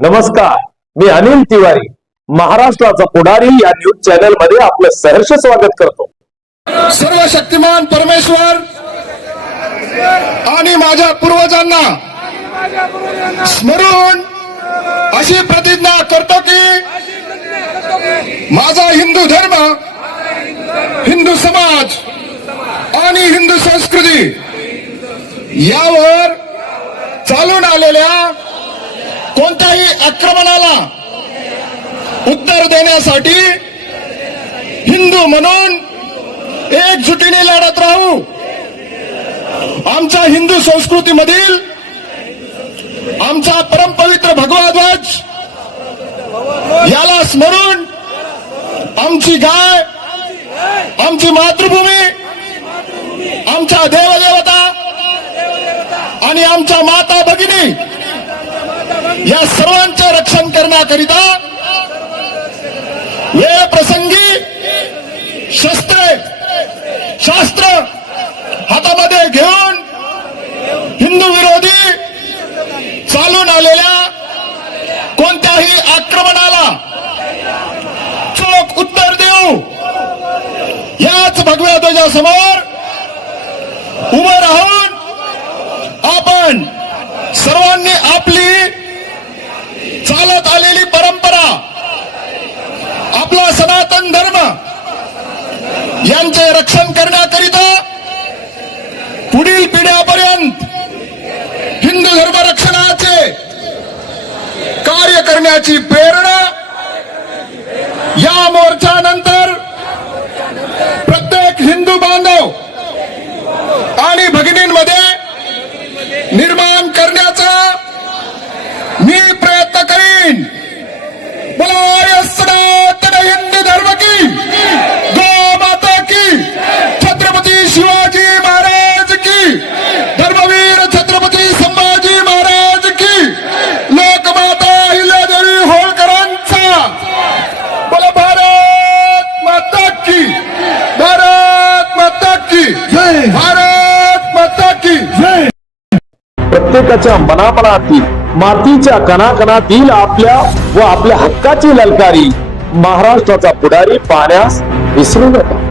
नमस्कार, मी अनिल तिवारी, महाराष्ट्राचा पुढारी या न्यूज चॅनल मध्ये आपलं सहर्ष स्वागत करतो। सर्व शक्तिमान परमेश्वर आणि माझ्या पूर्वजांना स्मरून अशी प्रतिज्ञा करतो की माझा हिंदू धर्म, हिंदू समाज आणि हिंदू संस्कृती यावर चालून आलेल्या कोणत्याही आक्रमणाला उत्तर देण्यासाठी हिंदू म्हणून एकजुटीने लढत राहू। आमच्या हिंदू संस्कृतीमधील आमचा परमपवित्र भगवा ध्वज याला स्मरून आमची गाय, आमची मातृभूमी, आमच्या देवदेवता आणि आमच्या माता भगिनी या सर्वांचे रक्षण करण्याकरिता वेळ प्रसंगी शास्त्र हातामध्ये घेऊन हिंदू विरोधी चालून आलेल्या कोणत्याही आक्रमणाला चोख उत्तर देऊ। याच भगव्या ध्वजासमोर उभं राहून आपण सर्वांनी आपली चालत आलेली परंपरा, आपला सनातन धर्म यांचे रक्षण करण्याकरिता पुढील पिढ्यापर्यंत हिंदू धर्म रक्षणाचे कार्य करण्याची प्रेरणा या मोर्चानंतर प्रत्येक हिंदू बांधव आणि भगिनींमध्ये निर्माण करण्याचा मी प्रयत्न करीन। बोलो सनातन हिंदू धर्म की, गो माता की, छत्रपती शिवाजी महाराज की, धर्मवीर छत्रपती संभाजी महाराज की, लोकमाता अहिल्यादेवी होळकरांचा, बोलो भारत माता की, भारत माता की जय, भारत माता की जय। प्रत्येकाच्या मनामनातील, मातीच्या कणाकणातील आपल्या व आपल्या हक्काची ललकारी महाराष्ट्राचा पुढारी पाहण्यास विसरू नका।